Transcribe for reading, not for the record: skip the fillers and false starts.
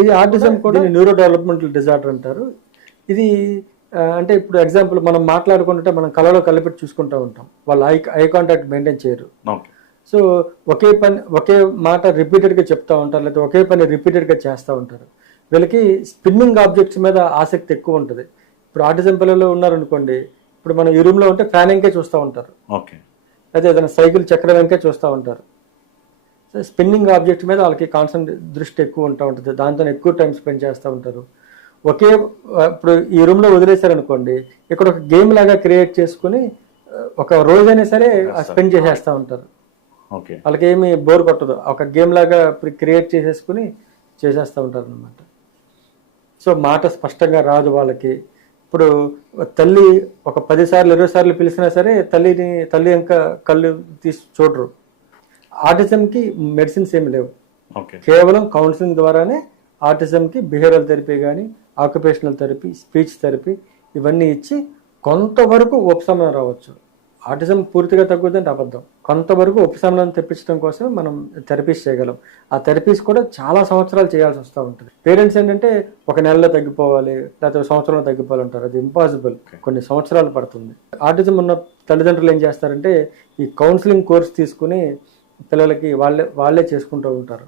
ఇది ఆటిజం కూడా neuro developmental disorder అంటారు. ఇది అంటే ఇప్పుడు ఎగ్జాంపుల్ మనం మాట్లాడుకుంటుంటే మనం కళలో కలిపెట్టి చూసుకుంటూ ఉంటాం. వాళ్ళు ఐ కాంటాక్ట్ మెయింటైన్ చేయరు. సో ఒకే మాట రిపీటెడ్గా చెప్తూ ఉంటారు, లేదా ఒకే పని రిపీటెడ్గా చేస్తూ ఉంటారు. వీళ్ళకి స్పిన్నింగ్ ఆబ్జెక్ట్స్ మీద ఆసక్తి ఎక్కువ ఉంటుంది. ఇప్పుడు ఆటిజం పిల్లలు ఉన్నారనుకోండి, ఇప్పుడు మనం ఈ రూమ్లో ఉంటే ఫ్యాన్ వెంకే చూస్తూ ఉంటారు, లేదా ఏదైనా సైకిల్ చక్రం వెంకే చూస్తూ ఉంటారు. సో స్పిన్నింగ్ ఆబ్జెక్ట్ మీద వాళ్ళకి దృష్టి ఎక్కువ ఉంటుంది, దాంతో ఎక్కువ టైం స్పెండ్ చేస్తూ ఉంటారు. ఇప్పుడు ఈ రూమ్లో వదిలేశారనుకోండి, ఇక్కడ ఒక గేమ్ లాగా క్రియేట్ చేసుకుని ఒక రోజైనా సరే స్పెండ్ చేసేస్తూ ఉంటారు. వాళ్ళకి ఏమి బోర్ కొట్టదు, ఒక గేమ్ లాగా క్రియేట్ చేసేసుకుని చేసేస్తూ ఉంటారు అనమాట. సో మాట స్పష్టంగా రాదు వాళ్ళకి. ఇప్పుడు తల్లి ఒక 10 సార్లు 20 సార్లు పిలిచినా సరే తల్లి ఇంకా కళ్ళు తీసి చూడరు. ఆటిజంకి మెడిసిన్స్ ఏమి లేవు, కేవలం కౌన్సిలింగ్ ద్వారానే ఆటిజంకి బిహేవియరల్ థెరపీ కానీ, ఆక్యుపేషనల్ థెరపీ, స్పీచ్ థెరపీ ఇవన్నీ ఇచ్చి కొంతవరకు ఉపశమనం రావచ్చు. ఆటిజం పూర్తిగా తగ్గుతుందంటే అబద్ధం. కొంతవరకు ఉపశమనం తెప్పించడం కోసం మనం థెరపీస్ చేయగలం. ఆ థెరపీస్ కూడా చాలా సంవత్సరాలు చేయాల్సి వస్తూ ఉంటుంది. పేరెంట్స్ ఏంటంటే ఒక నెలలో తగ్గిపోవాలి, లేకపోతే సంవత్సరంలో తగ్గిపోవాలంటారు. అది ఇంపాసిబుల్, కొన్ని సంవత్సరాలు పడుతుంది. ఆటిజం ఉన్న తల్లిదండ్రులు ఏం చేస్తారంటే ఈ కౌన్సిలింగ్ కోర్స్ తీసుకుని పిల్లలకి వాళ్ళే చేసుకుంటూ ఉంటారు.